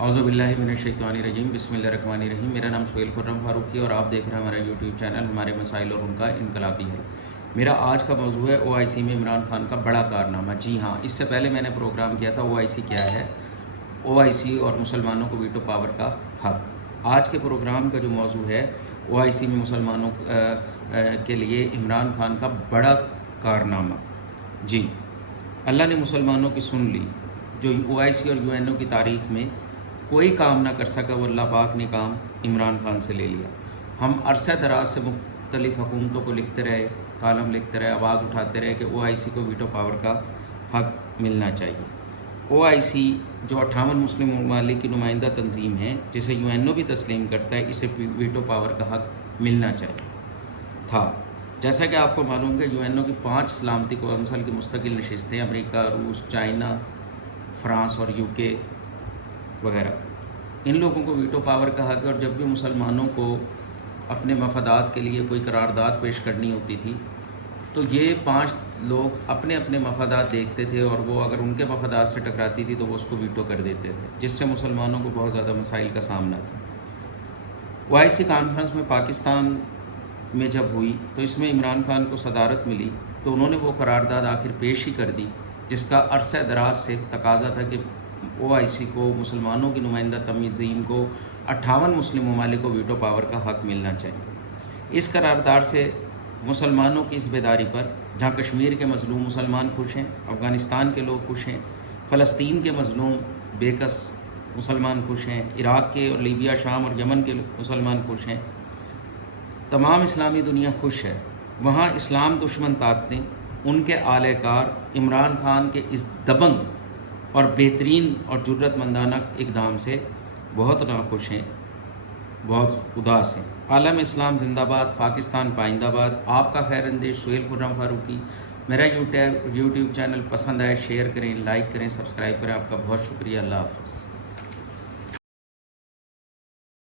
اعوذ باللہ من الشیطان الرجیم بسم اللہ الرحمن الرحیم۔ میرا نام سہیل خرم فاروقی اور آپ دیکھ رہے ہیں ہمارا یوٹیوب چینل ہمارے مسائل اور ان کا انقلابی ہے۔ میرا آج کا موضوع ہے OIC میں عمران خان کا بڑا کارنامہ۔ جی ہاں، اس سے پہلے میں نے پروگرام کیا تھا OIC کیا ہے، OIC اور مسلمانوں کو ویٹو پاور کا حق۔ آج کے پروگرام کا جو موضوع ہے OIC میں مسلمانوں کے لیے عمران خان کا بڑا کارنامہ۔ جی، اللہ نے مسلمانوں کی سن لی۔ جو OIC اور UNO کی تاریخ میں کوئی کام نہ کر سکا، وہ اللہ پاک نے کام عمران خان سے لے لیا۔ ہم عرصہ دراز سے مختلف حکومتوں کو لکھتے رہے، کالم لکھتے رہے، آواز اٹھاتے رہے کہ OIC کو ویٹو پاور کا حق ملنا چاہیے۔ OIC جو 58 مسلم ممالک کی نمائندہ تنظیم ہے، جسے UNO بھی تسلیم کرتا ہے، اسے ویٹو پاور کا حق ملنا چاہیے تھا۔ جیسا کہ آپ کو معلوم ہے کہ UNO کی 5 سلامتی کونسل کی مستقل نشستیں امریکہ، روس، چائنا، فرانس اور UK وغیرہ، ان لوگوں کو ویٹو پاور کا حق ہے۔ اور جب بھی مسلمانوں کو اپنے مفادات کے لیے کوئی قرارداد پیش کرنی ہوتی تھی تو یہ 5 لوگ اپنے اپنے مفادات دیکھتے تھے، اور وہ اگر ان کے مفادات سے ٹکراتی تھی تو وہ اس کو ویٹو کر دیتے تھے، جس سے مسلمانوں کو بہت زیادہ مسائل کا سامنا تھا۔ OIC کانفرنس میں پاکستان میں جب ہوئی تو اس میں عمران خان کو صدارت ملی، تو انہوں نے وہ قرارداد آخر پیش ہی کر دی، جس کا عرصہ دراز سے تقاضا تھا کہ OIC کو، مسلمانوں کی نمائندہ تنظیم کو، 58 مسلم ممالک کو ویٹو پاور کا حق ملنا چاہیے۔ اس قرارداد سے مسلمانوں کی اس بیداری پر، جہاں کشمیر کے مظلوم مسلمان خوش ہیں، افغانستان کے لوگ خوش ہیں، فلسطین کے مظلوم بے کس مسلمان خوش ہیں، عراق کے اور لیبیا، شام اور یمن کے مسلمان خوش ہیں، تمام اسلامی دنیا خوش ہے۔ وہاں اسلام دشمن طاقتیں، ان کے اعلی کار عمران خان کے اس دبنگ اور بہترین اور جرأت مندانہ اقدام سے بہت ناخوش ہیں، بہت اداس ہیں۔ عالم اسلام زندہ باد، پاکستان پائندہ باد۔ آپ کا خیر اندیش سہیل خرم فاروقی۔ میرا یوٹیوب چینل پسند آئے، شیئر کریں، لائک کریں، سبسکرائب کریں۔ آپ کا بہت شکریہ۔ اللہ حافظ۔